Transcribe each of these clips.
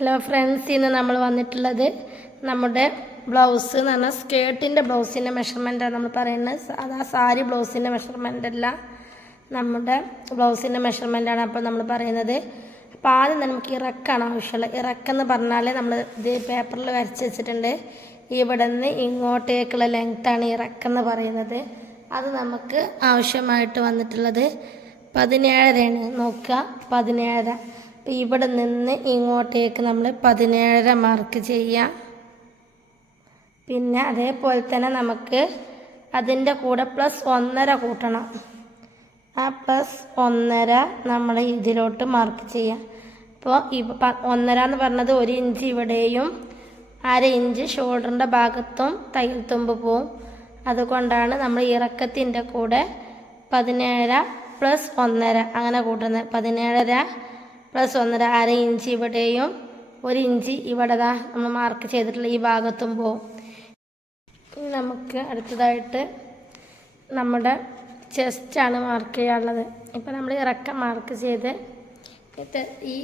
Hello friends ഇന്ന് നമ്മൾ വന്നിട്ടുള്ളത് നമ്മുടെ ബ്ലൗസ് എന്ന് പറഞ്ഞാൽ സ്കേർട്ടിന്റെ ബ്ലൗസിന്റെ മെഷർമെന്റാണ് നമ്മൾ പറയുന്നത്. ആ സാരി ബ്ലൗസിന്റെ മെഷർമെന്റ് അല്ല നമ്മുടെ ബ്ലൗസിന്റെ മെഷർമെന്റാണ് അപ്പോൾ നമ്മൾ പറയുന്നത്. അപ്പോൾ ആദ്യം നമുക്ക് ഇറക്കാണ് ആവശ്യമുള്ളത്. ഇറക്കെന്ന് പറഞ്ഞാൽ നമ്മൾ ഇത് പേപ്പറിൽ വരച്ച് വെച്ചിട്ടുണ്ട്. ഇവിടെ നിന്ന് ഇങ്ങോട്ടേക്കുള്ള ലെങ്ത്താണ് ഇറക്കെന്ന് പറയുന്നത്. അത് നമുക്ക് ആവശ്യമായിട്ട് വന്നിട്ടുള്ളത് പതിനേഴരയാണ്. നോക്കുക പതിനേഴര. ഇവിടെ നിന്ന് ഇങ്ങോട്ടേക്ക് നമ്മൾ പതിനേഴര മാർക്ക് ചെയ്യാം. പിന്നെ അതേപോലെ തന്നെ നമുക്ക് അതിന്റെ കൂടെ പ്ലസ് ഒന്നര കൂട്ടണം. ആ പ്ലസ് ഒന്നര നമ്മൾ ഇതിലോട്ട് മാർക്ക് ചെയ്യാം. അപ്പോൾ ഇവ ഒന്നര എന്ന് പറഞ്ഞത് ഒരു ഇഞ്ച് ഇവിടെയും അര ഇഞ്ച് ഷോൾഡറിന്റെ ഭാഗത്തും തയ്യൽ തുമ്പ് പോവും. അതുകൊണ്ടാണ് നമ്മൾ ഇറക്കത്തിന്റെ കൂടെ പതിനേഴര പ്ലസ് ഒന്നര അങ്ങനെ കൂട്ടുന്നത്. പതിനേഴര പ്ലസ് ഒന്നര അര ഇഞ്ച് ഇവിടെയും ഒരു ഇഞ്ച് ഇവിടെ നമ്മൾ മാർക്ക് ചെയ്തിട്ടുള്ള ഈ ഭാഗത്തും പോവും. ഇനി നമുക്ക് അടുത്തതായിട്ട് നമ്മുടെ ചെസ്റ്റാണ് മാർക്ക് ചെയ്യാനുള്ളത്. ഇപ്പം നമ്മൾ ഇറക്കം മാർക്ക് ചെയ്ത് ഈ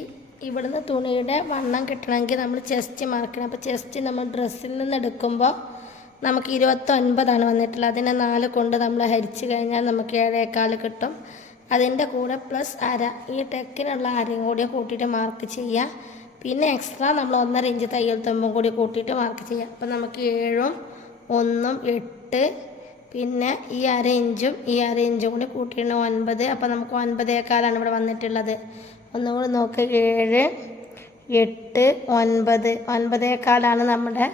ഇവിടുന്ന് തുണിയുടെ വണ്ണം കിട്ടണമെങ്കിൽ നമ്മൾ ചെസ്റ്റ് മാർക്ക് ചെയ്യണം. അപ്പോൾ ചെസ്റ്റ് നമ്മൾ ഡ്രസ്സിൽ നിന്ന് എടുക്കുമ്പോൾ നമുക്ക് ഇരുപത്തൊൻപതാണ് വന്നിട്ടുള്ളത്. അതിനെ നാല് കൊണ്ട് നമ്മൾ ഹരിച്ചു കഴിഞ്ഞാൽ നമുക്ക് ഏഴേക്കാൽ കിട്ടും. അതിന്റെ കൂടെ പ്ലസ് അര ഈ ടെക്കിനുള്ള അരയും കൂടി കൂട്ടിയിട്ട് മാർക്ക് ചെയ്യുക പിന്നെ എക്സ്ട്രാ നമ്മൾ ഒന്നര ഇഞ്ച് തയ്യൽ തുമ്പും കൂടി കൂട്ടിയിട്ട് മാർക്ക് ചെയ്യുക അപ്പം നമുക്ക് ഏഴും ഒന്നും എട്ട് പിന്നെ ഈ അര ഇഞ്ചും ഈ അര ഇഞ്ചും കൂടി കൂട്ടിയിട്ട് ഒൻപത്. അപ്പോൾ നമുക്ക് ഒൻപതേക്കാലാണ് ഇവിടെ വന്നിട്ടുള്ളത്. ഒന്നും കൂടി നോക്ക് ഏഴ് എട്ട് ഒൻപത്. ഒൻപതേക്കാലാണ് നമ്മുടെ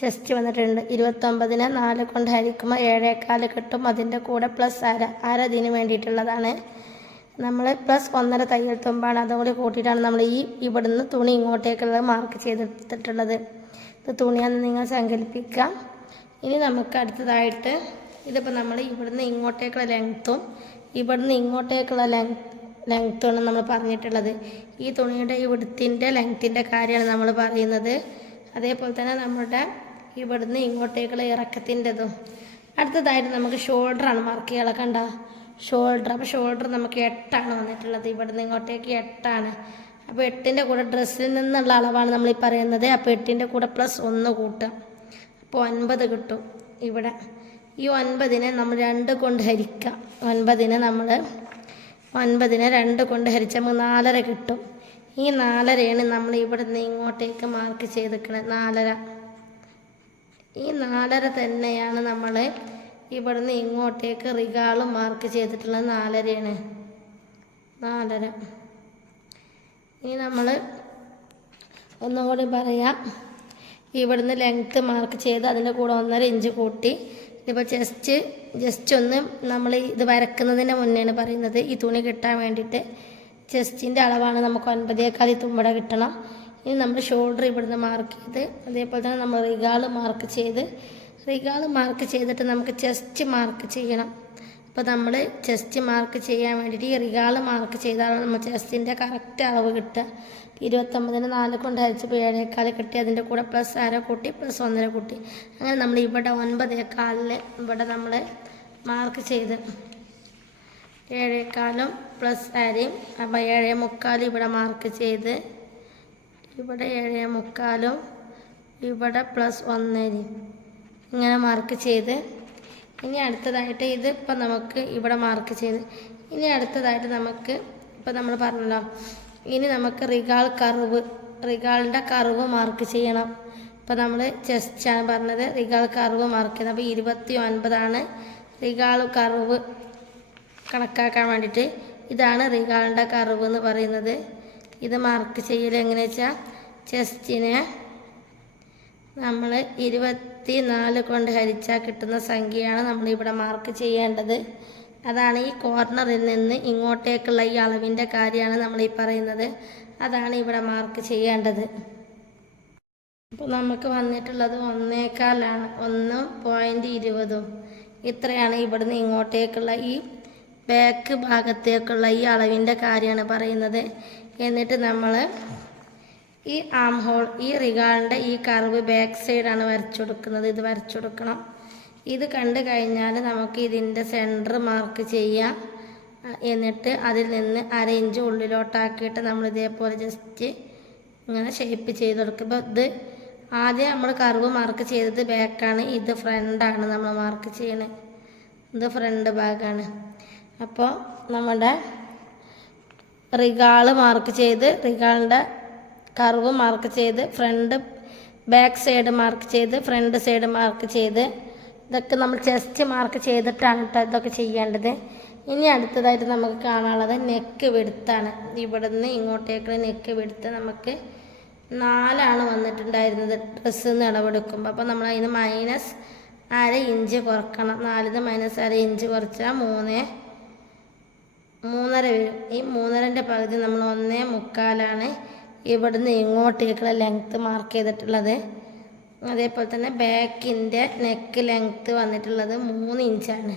ചെസ്റ്റ് വന്നിട്ടുണ്ട്. ഇരുപത്തൊമ്പതിന് നാല് കൊണ്ട് ഹരിക്കുമ്പോൾ ഏഴേക്കാൽ കിട്ടും. അതിന്റെ കൂടെ പ്ലസ് അര അര ഇതിന് വേണ്ടിയിട്ടുള്ളതാണ്? നമ്മൾ പ്ലസ് ഒന്നര തയ്യൽ അതുകൂടി കൂട്ടിയിട്ടാണ് നമ്മൾ ഈ ഇവിടുന്ന് തുണി ഇങ്ങോട്ടേക്കുള്ളത് മാർക്ക് ചെയ്തെടുത്തിട്ടുള്ളത്. ഇത് തുണിയാണെന്ന് നിങ്ങൾ സങ്കല്പിക്കാം ഇനി നമുക്ക് അടുത്തതായിട്ട് ഇതിപ്പോൾ നമ്മൾ ഇവിടുന്ന് ഇങ്ങോട്ടേക്കുള്ള ലെങ്ത്തും ഇവിടുന്ന് ഇങ്ങോട്ടേക്കുള്ള ലെങ്ത് ലെങ്ത്തുമാണ് നമ്മൾ പറഞ്ഞിട്ടുള്ളത്. ഈ തുണിയുടെ ഈ വിടുത്തിന്റെ ലെങ്ത്തിന്റെ കാര്യമാണ് നമ്മൾ പറയുന്നത്. അതേപോലെ തന്നെ നമ്മുടെ ഇവിടുന്ന് ഇങ്ങോട്ടേക്കുള്ള ഇറക്കത്തിന്റെതും. അടുത്തതായിട്ട് നമുക്ക് ഷോൾഡറാണ് മാർക്ക് ചെയ്യാനുള്ള കണ്ട? ഷോൾഡർ. അപ്പോൾ ഷോൾഡർ നമുക്ക് എട്ടാണ് വന്നിട്ടുള്ളത്. ഇവിടുന്ന് ഇങ്ങോട്ടേക്ക് എട്ടാണ്. അപ്പോൾ എട്ടിന്റെ കൂടെ ഡ്രസ്സിൽ നിന്നുള്ള അളവാണ് നമ്മൾ ഈ പറയുന്നത്. അപ്പോൾ എട്ടിന്റെ കൂടെ പ്ലസ് ഒന്ന് കൂട്ടുക. അപ്പോൾ ഒൻപത് കിട്ടും ഇവിടെ. ഈ ഒൻപതിനെ നമ്മൾ രണ്ട് കൊണ്ട് ഹരിക്കുക ഒൻപതിനെ നമ്മൾ ഒൻപതിനെ രണ്ട് കൊണ്ട് ഹരിച്ചാൽ നമുക്ക് നാലര കിട്ടും. ഈ നാലരയാണ് നമ്മൾ ഇവിടുന്ന് ഇങ്ങോട്ടേക്ക് മാർക്ക് ചെയ്തിരിക്കുന്നത് നാലര. ഈ നാലര തന്നെയാണ് നമ്മൾ ഇവിടുന്ന് ഇങ്ങോട്ടേക്ക് റിഗാൾ മാർക്ക് ചെയ്തിട്ടുള്ളത് നാലരയാണ്. നാലര. ഇനി നമ്മൾ ഒന്നുകൂടി പറയാം. ഇവിടുന്ന് ലെങ്ത്ത് മാർക്ക് ചെയ്ത് അതിന്റെ കൂടെ ഒന്നര ഇഞ്ച് കൂട്ടി. ഇപ്പോൾ ജസ്റ്റ് ജസ്റ്റ് ഒന്ന് നമ്മൾ ഇത് വരക്കുന്നതിന് മുന്നെയാണ് പറയുന്നത്. ഈ തുണി കിട്ടാൻ വേണ്ടിയിട്ട് ചെസ്റ്റിന്റെ അളവാണ് നമുക്ക് ഒൻപതേക്കാൽ തുമ്പട കിട്ടണം. ഇനി നമ്മൾ ഷോൾഡർ ഇവിടുന്ന് മാർക്ക് ചെയ്ത് അതേപോലെ തന്നെ നമ്മൾ റിഗാൾ മാർക്ക് ചെയ്ത് റിഗാൾ മാർക്ക് ചെയ്തിട്ട് നമുക്ക് ചെസ്റ്റ് മാർക്ക് ചെയ്യണം. അപ്പോൾ നമ്മൾ ചെസ്റ്റ് മാർക്ക് ചെയ്യാൻ വേണ്ടിയിട്ട് ഈ റിഗാൾ മാർക്ക് ചെയ്താലാണ് നമ്മൾ ചെസ്റ്റിന്റെ കറക്റ്റ് അളവ് കിട്ടുക. ഇരുപത്തൊമ്പതിന് നാല് കൊണ്ട് ഹരിച്ചപ്പോൾ ഏഴേക്കാൽ കിട്ടി അതിന്റെ കൂടെ പ്ലസ് അര കൂട്ടി പ്ലസ് ഒന്നര കൂട്ടി. അങ്ങനെ നമ്മൾ ഇവിടെ ഒൻപതേക്കാലിൽ ഇവിടെ നമ്മൾ മാർക്ക് ചെയ്ത് ഏഴേക്കാലും പ്ലസ് അരയും അപ്പോൾ ഏഴേ മുക്കാലും ഇവിടെ മാർക്ക് ചെയ്ത് ഇവിടെ ഏഴേ മുക്കാലും ഇവിടെ പ്ലസ് ഒന്നരയും ഇങ്ങനെ മാർക്ക് ചെയ്ത്. ഇനി അടുത്തതായിട്ട് ഇത് ഇപ്പം നമുക്ക് ഇവിടെ മാർക്ക് ചെയ്ത്. ഇനി അടുത്തതായിട്ട് നമുക്ക് ഇപ്പം നമ്മൾ പറഞ്ഞല്ലോ. ഇനി നമുക്ക് റിഗാൾ കർവ് റിഗാളിന്റെ കർവ് മാർക്ക് ചെയ്യണം. ഇപ്പം നമ്മൾ ചെസ്റ്റാണ് പറഞ്ഞത് റിഗാൾ കർവ് മാർക്ക് ചെയ്യുന്നത് അപ്പോൾ ഇരുപത്തി ഒൻപതാണ് റിഗാൾ കർവ് കണക്കാക്കാൻ വേണ്ടിയിട്ട് ഇതാണ് റിഗാളിന്റെ കർവ് എന്ന് പറയുന്നത്. ഇത് മാർക്ക് ചെയ്യൽ എങ്ങനെ വെച്ചാൽ ചെസ്റ്റിനെ നമ്മൾ ഇരുപത്തി നാല് കൊണ്ട് ഹരിച്ചാൽ കിട്ടുന്ന സംഖ്യയാണ് നമ്മളിവിടെ മാർക്ക് ചെയ്യേണ്ടത്. അതാണ് ഈ കോർണറിൽ നിന്ന് ഇങ്ങോട്ടേക്കുള്ള ഈ അളവിന്റെ കാര്യമാണ് നമ്മൾ ഈ പറയുന്നത്. അതാണ് ഇവിടെ മാർക്ക് ചെയ്യേണ്ടത്. അപ്പോൾ നമുക്ക് വന്നിട്ടുള്ളത് ഒന്നേക്കാലാണ് ഒന്ന് പോയിന്റ് ഇരുപതും. ഇത്രയാണ് ഇവിടുന്ന് ഇങ്ങോട്ടേക്കുള്ള ഈ ബാക്ക് ഭാഗത്തേക്കുള്ള ഈ അളവിന്റെ കാര്യമാണ് പറയുന്നത്. എന്നിട്ട് നമ്മൾ ഈ ആം ഹോൾ ഈ റിഗാളിന്റെ ഈ കർവ് ബാക്ക് സൈഡാണ് വരച്ചു കൊടുക്കുന്നത് ഇത് വരച്ചു കൊടുക്കണം ഇത് കണ്ടു കഴിഞ്ഞാൽ നമുക്ക് ഇതിന്റെ സെന്റർ മാർക്ക് ചെയ്യാം. എന്നിട്ട് അതിൽ നിന്ന് അര ഇഞ്ച് ഉള്ളിലോട്ടാക്കിയിട്ട് നമ്മൾ ഇതേപോലെ ജസ്റ്റ് ഇങ്ങനെ ഷേപ്പ് ചെയ്ത് കൊടുക്കുമ്പോൾ ഇത് ആദ്യം നമ്മൾ കർവ് മാർക്ക് ചെയ്തത് ബാക്കാണ് ഇത് ഫ്രണ്ടാണ് നമ്മൾ മാർക്ക് ചെയ്യണത് ഇത് ഫ്രണ്ട് ഭാഗമാണ് അപ്പോൾ നമ്മുടെ റിഗാൾ മാർക്ക് ചെയ്ത് റിഗാളിന്റെ കർവ് മാർക്ക് ചെയ്ത് ഫ്രണ്ട് ബാക്ക് സൈഡ് മാർക്ക് ചെയ്ത് ഫ്രണ്ട് സൈഡ് മാർക്ക് ചെയ്ത് ഇതൊക്കെ നമ്മൾ ചെസ്റ്റ് മാർക്ക് ചെയ്തിട്ടാണ് കേട്ടോ ഇതൊക്കെ ചെയ്യേണ്ടത്. ഇനി അടുത്തതായിട്ട് നമുക്ക് കാണാനുള്ളത് നെക്ക് വെടുത്താണ്. ഇവിടുന്ന് ഇങ്ങോട്ടേക്കുള്ള നെക്ക് വെടുത്ത് നമുക്ക് നാലാണ് വന്നിട്ടുണ്ടായിരുന്നത് ഡ്രസ്സ് നിളവെടുക്കുമ്പോൾ അപ്പോൾ നമ്മൾ അതിന് മൈനസ് അര ഇഞ്ച് കുറക്കണം. നാലിന് മൈനസ് അര ഇഞ്ച് കുറച്ചാൽ മൂന്ന്. മൂന്നര വരും. ഈ മൂന്നരന്റെ പകുതി നമ്മൾ ഒന്നേ മുക്കാലാണ് ഇവിടുന്ന് ഇങ്ങോട്ടേക്കുള്ള ലെങ്ത്ത് മാർക്ക് ചെയ്തിട്ടുള്ളത്. അതേപോലെ തന്നെ ബാക്കിന്റെ നെക്ക് ലെങ്ത്ത് വന്നിട്ടുള്ളത് മൂന്ന് ഇഞ്ചാണ്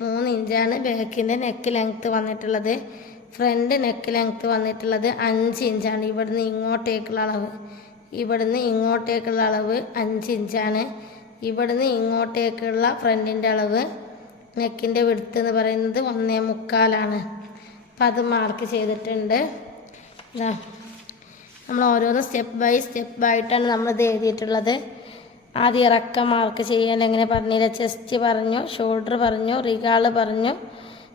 മൂന്ന് ഇഞ്ചാണ് ബാക്കിന്റെ നെക്ക് ലെങ്ത്ത് വന്നിട്ടുള്ളത്. ഫ്രണ്ട് നെക്ക് ലെങ്ത്ത് വന്നിട്ടുള്ളത് അഞ്ച് ഇഞ്ചാണ് ഇവിടുന്ന് ഇങ്ങോട്ടേക്കുള്ള അളവ്. ഇവിടുന്ന് ഇങ്ങോട്ടേക്കുള്ള അളവ് അഞ്ച് ഇഞ്ചാണ് ഇവിടുന്ന് ഇങ്ങോട്ടേക്കുള്ള ഫ്രണ്ടിന്റെ അളവ് നെക്കിന്റെ വിടുത്ത് എന്ന് പറയുന്നത് ഒന്നേ മുക്കാലാണ്. അപ്പം അത് മാർക്ക് ചെയ്തിട്ടുണ്ട്. ഇതാ. നമ്മൾ ഓരോന്ന് സ്റ്റെപ്പ് ബൈ സ്റ്റെപ്പ് ആയിട്ടാണ് നമ്മളിത് എഴുതിയിട്ടുള്ളത്. ആദ്യം ഇറക്കം മാർക്ക് ചെയ്യാൻ എങ്ങനെ പറഞ്ഞില്ല. ചെസ്റ്റ് പറഞ്ഞു ഷോൾഡർ പറഞ്ഞു റിഗാൾ പറഞ്ഞു.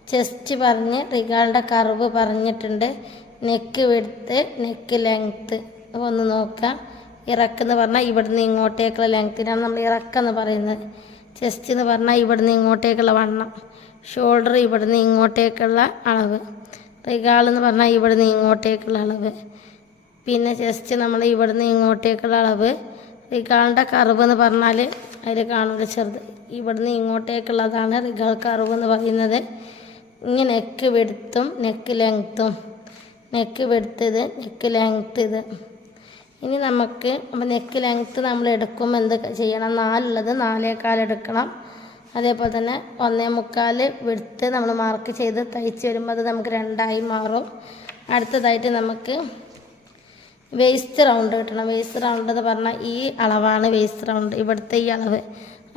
ചെസ്റ്റ് പറഞ്ഞ് റിഗാളിന്റെ കർവ് പറഞ്ഞിട്ടുണ്ട്. നെക്ക് വിടുത്ത് നെക്ക് ലെങ്ത്ത് ഒന്ന് നോക്കാം. ഇറക്കെന്ന് പറഞ്ഞാൽ ഇവിടുന്ന് ഇങ്ങോട്ടേക്കുള്ള ലെങ്ത്തിനാണ് നമ്മൾ ഇറക്കെന്ന് പറയുന്നത്. ചെസ്റ്റ് എന്ന് പറഞ്ഞാൽ ഇവിടുന്ന് ഇങ്ങോട്ടേക്കുള്ള വണ്ണം. ഷോൾഡർ ഇവിടുന്ന് ഇങ്ങോട്ടേക്കുള്ള അളവ്. റിഗാൾ എന്ന് പറഞ്ഞാൽ ഇവിടുന്ന് ഇങ്ങോട്ടേക്കുള്ള അളവ്. പിന്നെ ചെസ്റ്റ് നമ്മൾ ഇവിടുന്ന് ഇങ്ങോട്ടേക്കുള്ള അളവ്. റിഗാളിന്റെ കർവ് എന്ന് പറഞ്ഞാൽ അതിൽ കാണുന്നത് ചെറുത്. ഇവിടുന്ന് ഇങ്ങോട്ടേക്കുള്ളതാണ് റിഗാൾ കർവ് എന്ന് പറയുന്നത്. ഇങ്ങനെ നെക്ക് വെടുത്തും നെക്ക് ലെങ്ത്തും. നെക്ക് വെടുത്തത് നെക്ക് ലെങ്ത്ത് ഇത്. ഇനി നമുക്ക് അപ്പോൾ നെക്ക് ലെങ്ത്ത് നമ്മൾ എടുക്കുമ്പോൾ എന്ത് ചെയ്യണം? നാലുള്ളത് നാലേക്കാൽ എടുക്കണം. അതേപോലെ തന്നെ ഒന്നേ മുക്കാൽ വിടുത്ത് നമ്മൾ മാർക്ക് ചെയ്ത് തയ്ച്ച് വരുമ്പോൾ അത് നമുക്ക് രണ്ടായി മാറും. അടുത്തതായിട്ട് നമുക്ക് വേസ്റ്റ് റൗണ്ട് കിട്ടണം. വേസ്റ്റ് റൗണ്ട് എന്ന് പറഞ്ഞാൽ ഈ അളവാണ് വേസ്റ്റ് റൗണ്ട് ഇവിടുത്തെ ഈ അളവ്.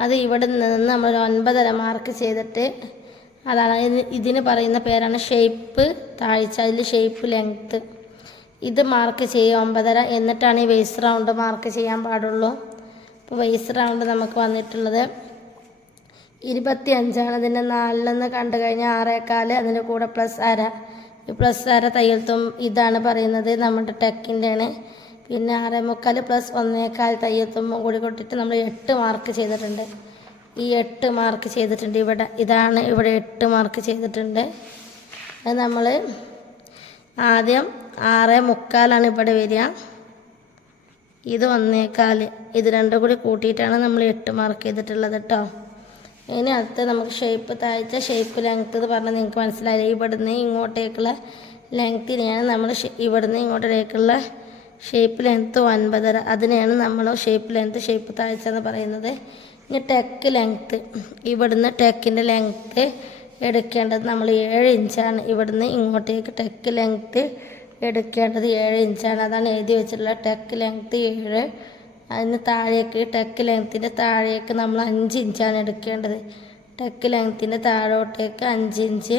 അത് ഇവിടെ നിന്ന് നമ്മൾ ഒൻപതര മാർക്ക് ചെയ്തിട്ട് അതാണ്. ഇതിന് പറയുന്ന പേരാണ് ഷേപ്പ് താഴ്ച. അതിൽ ഷേപ്പ് ലെങ്ത്ത് ഇത് മാർക്ക് ചെയ്യുക ഒമ്പതര എന്നിട്ടാണ് ഈ വേസ്റ്റ് റൗണ്ട് മാർക്ക് ചെയ്യാൻ പാടുള്ളൂ. അപ്പോൾ വേസ്റ്റ് റൗണ്ട് നമുക്ക് വന്നിട്ടുള്ളത് ഇരുപത്തി അഞ്ചാണ് അതിന്റെ നാലിലെന്ന് കണ്ടു കഴിഞ്ഞാൽ ആറേക്കാൽ അതിന്റെ കൂടെ പ്ലസ് അര. ഈ പ്ലസ് അര തയ്യൽ തും ഇതാണ് പറയുന്നത് നമ്മുടെ ടെക്കിന്റെയാണ്. പിന്നെ ആറേ മുക്കാൽ പ്ലസ് ഒന്നേക്കാൽ തയ്യൽ തുമ്പും കൂടി കൊട്ടിട്ട് നമ്മൾ എട്ട് മാർക്ക് ചെയ്തിട്ടുണ്ട്. ഈ എട്ട് മാർക്ക് ചെയ്തിട്ടുണ്ട് ഇവിടെ. ഇതാണ് ഇവിടെ എട്ട് മാർക്ക് ചെയ്തിട്ടുണ്ട്. അത് നമ്മൾ ആദ്യം ആറേ മുക്കാലാണ് ഇവിടെ വരിക. ഇത് ഒന്നേക്കാൽ ഇത് രണ്ടും കൂടി കൂട്ടിയിട്ടാണ് നമ്മൾ എട്ട് മാർക്ക് ചെയ്തിട്ടുള്ളത് കേട്ടോ ഇനി അടുത്ത് നമുക്ക് ഷേപ്പ് താഴ്ച ഷേപ്പ് ലെങ്ത്ത് എന്ന് പറഞ്ഞാൽ നിങ്ങൾക്ക് മനസ്സിലായി ഇവിടുന്ന് ഇങ്ങോട്ടേക്കുള്ള ലെങ്ത്തിനെയാണ് നമ്മൾ ഇവിടുന്ന് ഇങ്ങോട്ടേക്കുള്ള ഷേപ്പ് ലെങ്ത്ത് ഒൻപതര അതിനെയാണ് നമ്മൾ ഷേപ്പ് ലെങ്ത്ത് ഷേപ്പ് താഴ്ച എന്ന് പറയുന്നത്. ഇനി ടെക്ക് ലെങ്ത്ത് ഇവിടുന്ന് ടെക്കിന്റെ ലെങ്ത്ത് എടുക്കേണ്ടത് നമ്മൾ ഏഴ് ഇഞ്ചാണ് ഇവിടുന്ന് ഇങ്ങോട്ടേക്ക് ടെക്ക് ലെങ്ത്ത് എടുക്കേണ്ടത് ഏഴ് ഇഞ്ചാണ്. അതാണ് എഴുതി വെച്ചിട്ടുള്ള ടെക്ക് ലെങ്ത്ത് ഏഴ്. അതിന് താഴേക്ക് ടെക്ക് ലെങ്ത്തിന്റെ താഴേക്ക് നമ്മൾ അഞ്ച് ഇഞ്ചാണ് എടുക്കേണ്ടത്. ടെക്ക് ലെങ്ത്തിന്റെ താഴോട്ടേക്ക് അഞ്ച് ഇഞ്ച്.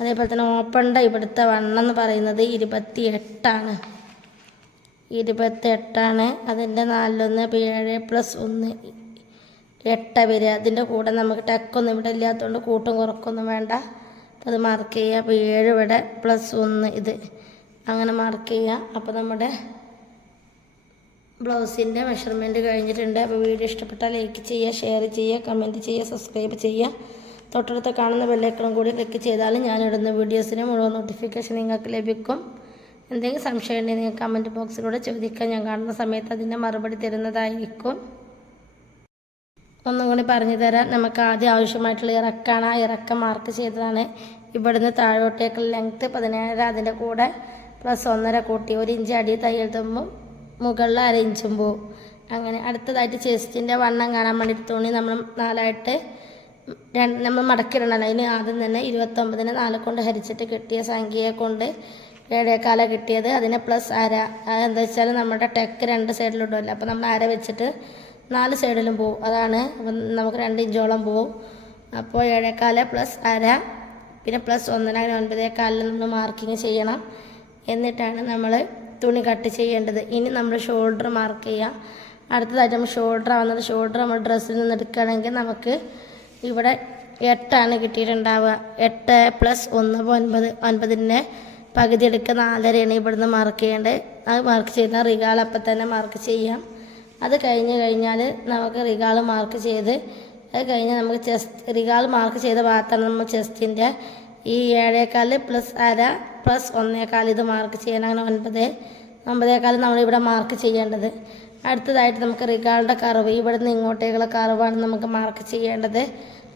അതേപോലെ തന്നെ ഓപ്പണിന്റെ ഇവിടുത്തെ വണ്ണം എന്ന് പറയുന്നത് ഇരുപത്തി എട്ടാണ് ഇരുപത്തി എട്ടാണ് അതിന്റെ നാലിലൊന്ന് ഏഴ് പ്ലസ് ഒന്ന് എട്ട വരിക. അതിന്റെ കൂടെ നമുക്ക് ടെക്കൊന്നും ഇവിടെ ഇല്ലാത്തതുകൊണ്ട് കൂട്ടും കുറക്കൊന്നും വേണ്ട. അപ്പോൾ അത് മാർക്ക് ചെയ്യുക. അപ്പോൾ ഏഴ് ഇവിടെ പ്ലസ് ഒന്ന് ഇത്. അങ്ങനെ മാർക്ക് ചെയ്യുക. അപ്പോൾ നമ്മുടെ ബ്ലൗസിന്റെ മെഷർമെന്റ് കഴിഞ്ഞിട്ടുണ്ട്. അപ്പോൾ വീഡിയോ ഇഷ്ടപ്പെട്ടാൽ ലൈക്ക് ചെയ്യുക ഷെയർ ചെയ്യുക കമന്റ് ചെയ്യുക സബ്സ്ക്രൈബ് ചെയ്യുക. തൊട്ടടുത്ത് കാണുന്ന ബെല്ലൈക്കണം കൂടി ക്ലിക്ക് ചെയ്താൽ ഞാനിടുന്ന വീഡിയോസിന് മുഴുവൻ നോട്ടിഫിക്കേഷൻ നിങ്ങൾക്ക് ലഭിക്കും. എന്തെങ്കിലും സംശയം ഉണ്ടെങ്കിൽ നിങ്ങൾക്ക് കമന്റ് ബോക്സിലൂടെ ചോദിക്കാൻ ഞാൻ കാണുന്ന സമയത്ത് അതിന്റെ മറുപടി തരുന്നതായിരിക്കും. ഒന്നും കൂടി പറഞ്ഞു തരാം. നമുക്ക് ആദ്യം ആവശ്യമായിട്ടുള്ള ഇറക്കാണ്. ആ ഇറക്കം മാർക്ക് ചെയ്തതാണ്. ഇവിടുന്ന് താഴോട്ടേക്കുള്ള ലെങ്ത്ത് പതിനേഴ് അതിന്റെ കൂടെ പ്ലസ് ഒന്നര കൂട്ടി ഒരു ഇഞ്ച് അടി തയ്യൽ തുമ്പും മുകളിൽ അര ഇഞ്ചും പോവും. അങ്ങനെ അടുത്തതായിട്ട് ചെസ്റ്റിന്റെ വണ്ണം കാണാൻ വേണ്ടിയിട്ട് തുണി നമ്മൾ നാലായിട്ട് രണ്ട് നമ്മൾ മടക്കിടണല്ലോ. അതിന് ആദ്യം തന്നെ ഇരുപത്തൊമ്പതിന് നാല് കൊണ്ട് ഹരിച്ചിട്ട് കിട്ടിയ സംഖ്യയെ കൊണ്ട് ഏഴേക്കാല കിട്ടിയത്. അതിന് പ്ലസ് അര. എന്താ വെച്ചാൽ നമ്മുടെ ടെക്ക് രണ്ട് സൈഡിലിടുമല്ലോ അപ്പോൾ നമ്മൾ അര വെച്ചിട്ട് നാല് സൈഡിലും പോവും. അതാണ് നമുക്ക് രണ്ട് ഇഞ്ചോളം പോവും. അപ്പോൾ ഏഴേക്കാല പ്ലസ് അര. പിന്നെ പ്ലസ് ഒന്നര അങ്ങനെ ഒൻപതേക്കാലിൽ നമ്മൾ മാർക്കിങ് ചെയ്യണം. എന്നിട്ടാണ് നമ്മൾ തുണി കട്ട് ചെയ്യേണ്ടത്. ഇനി നമ്മൾ ഷോൾഡർ മാർക്ക് ചെയ്യാം അടുത്തതായിട്ട് നമ്മൾ ഷോൾഡർ ആവുന്നത്. ഷോൾഡർ നമ്മൾ ഡ്രസ്സിൽ നിന്ന് എടുക്കുകയാണെങ്കിൽ നമുക്ക് ഇവിടെ എട്ടാണ് കിട്ടിയിട്ടുണ്ടാവുക. എട്ട് പ്ലസ് ഒന്ന് ഒൻപത് ഒൻപതിന്റെ പകുതി എടുക്കുക. നാലരയാണ് ഇവിടുന്ന് മാർക്ക് ചെയ്യേണ്ടത്. അത് മാർക്ക് ചെയ്യുന്ന റിഗാൾ അപ്പം തന്നെ മാർക്ക് ചെയ്യാം. അത് കഴിഞ്ഞ് കഴിഞ്ഞാൽ നമുക്ക് റിഗാൾ മാർക്ക് ചെയ്ത് അത് കഴിഞ്ഞ് നമുക്ക് ചെസ്റ്റ് റിഗാൾ മാർക്ക് ചെയ്ത ഭാഗത്താണ് നമ്മൾ ചെസ്റ്റിന്റെ ഈ ഏഴേക്കാൽ പ്ലസ് അര പ്ലസ് ഒന്നേക്കാൽ ഇത് മാർക്ക് ചെയ്യണം അങ്ങനെ ഒൻപത് ഒമ്പതേക്കാൽ നമ്മളിവിടെ മാർക്ക് ചെയ്യേണ്ടത്. അടുത്തതായിട്ട് നമുക്ക് റിഗാളുടെ കർവ് ഇവിടെ നിന്ന് ഇങ്ങോട്ടേക്കുള്ള കർവാണ് നമുക്ക് മാർക്ക് ചെയ്യേണ്ടത്.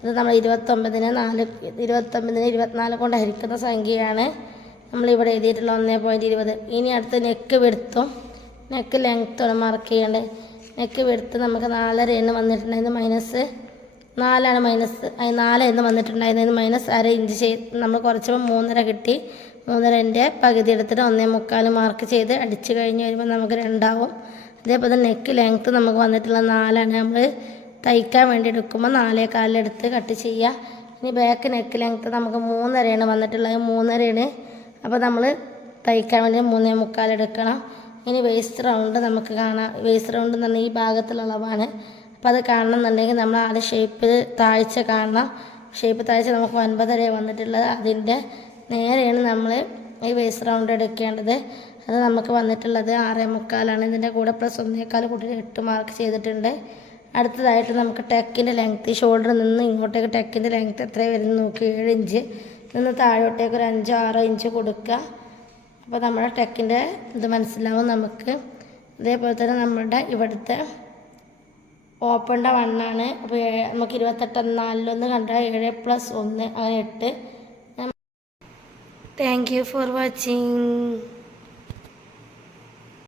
അത് നമ്മൾ ഇരുപത്തൊമ്പതിന് നാല് ഇരുപത്തൊമ്പതിന് ഇരുപത്തിനാല് കൊണ്ട് ഹരിക്കുന്ന സംഖ്യയാണ് നമ്മളിവിടെ എഴുതിയിട്ടുള്ള ഒന്നേ പോയിന്റ് ഇരുപത്. ഇനി അടുത്ത് നെക്ക് വെടുത്തും നെക്ക് ലെങ്ത്താണ് മാർക്ക് ചെയ്യേണ്ടത്. നെക്ക് വെടുത്ത് നമുക്ക് നാലര എന്ന് വന്നിട്ടുണ്ടായിരുന്നു മൈനസ് നാലാണ് മൈനസ് നാല് എന്ന് വന്നിട്ടുണ്ടായിരുന്നു മൈനസ് അര ഇഞ്ച് ചെയ്ത് നമ്മൾ കുറച്ചപ്പോൾ മൂന്നര കിട്ടി. മൂന്നരന്റെ പകുതി എടുത്തിട്ട് ഒന്നേ മുക്കാൽ മാർക്ക് ചെയ്ത് അടിച്ച് കഴിഞ്ഞ് വരുമ്പോൾ നമുക്ക് രണ്ടാവും. അതേപോലെ നെക്ക് ലെങ്ത്ത് നമുക്ക് വന്നിട്ടുള്ള നാലാണ്. നമ്മൾ തയ്ക്കാൻ വേണ്ടി എടുക്കുമ്പോൾ നാലേ കാലിലെടുത്ത് കട്ട് ചെയ്യുക ഇനി ബാക്ക് നെക്ക് ലെങ്ത്ത് നമുക്ക് മൂന്നരയാണ് വന്നിട്ടുള്ളത്. മൂന്നരയാണ്. അപ്പോൾ നമ്മൾ തയ്ക്കാൻ വേണ്ടി മൂന്നേ മുക്കാൽ എടുക്കണം. ഇനി വേസ്റ്റ് റൗണ്ട് നമുക്ക് കാണാം. വേസ്റ്റ് റൗണ്ട് എന്ന് പറഞ്ഞാൽ ഈ ഭാഗത്തുള്ള അളവാണ് അപ്പോൾ അത് കാണണമെന്നുണ്ടെങ്കിൽ നമ്മൾ ആദ്യം ഷേപ്പ് താഴ്ച കാണണം. ഷേപ്പ് താഴ്ച നമുക്ക് ഒൻപതര വന്നിട്ടുള്ളത്. അതിന്റെ നേരെയാണ് നമ്മൾ ഈ വേസ്റ്റ് റൗണ്ട് എടുക്കേണ്ടത്. അത് നമുക്ക് വന്നിട്ടുള്ളത് ആറേ മുക്കാലാണ്. ഇതിന്റെ കൂടെ പ്ലസ് ഒന്നേക്കാൽ കൂട്ടി എട്ട് മാർക്ക് ചെയ്തിട്ടുണ്ട്. അടുത്തതായിട്ട് നമുക്ക് ടെക്കിന്റെ ലെങ്ത്ത് ഷോൾഡർ നിന്ന് ഇങ്ങോട്ടേക്ക് ടെക്കിന്റെ ലെങ്ത്ത് എത്ര വരുന്നു നോക്കി. ഏഴ് ഇഞ്ച് നിന്ന് താഴോട്ടേക്ക് ഒരു അഞ്ചോ ആറോ ഇഞ്ച് കൊടുക്കുക. അപ്പോൾ നമ്മുടെ ടെക്കിന്റെ ഇത് മനസ്സിലാവും നമുക്ക്. അതേപോലെ തന്നെ നമ്മുടെ ഇവിടുത്തെ ഓപ്പണിന്റെ വണ്ണാണ്. അപ്പോൾ നമുക്ക് ഇരുപത്തെട്ട് നാലിലൊന്ന് കണ്ടാൽ ഏഴ് പ്ലസ് ഒന്ന് അങ്ങനെ എട്ട്. Thank you for watching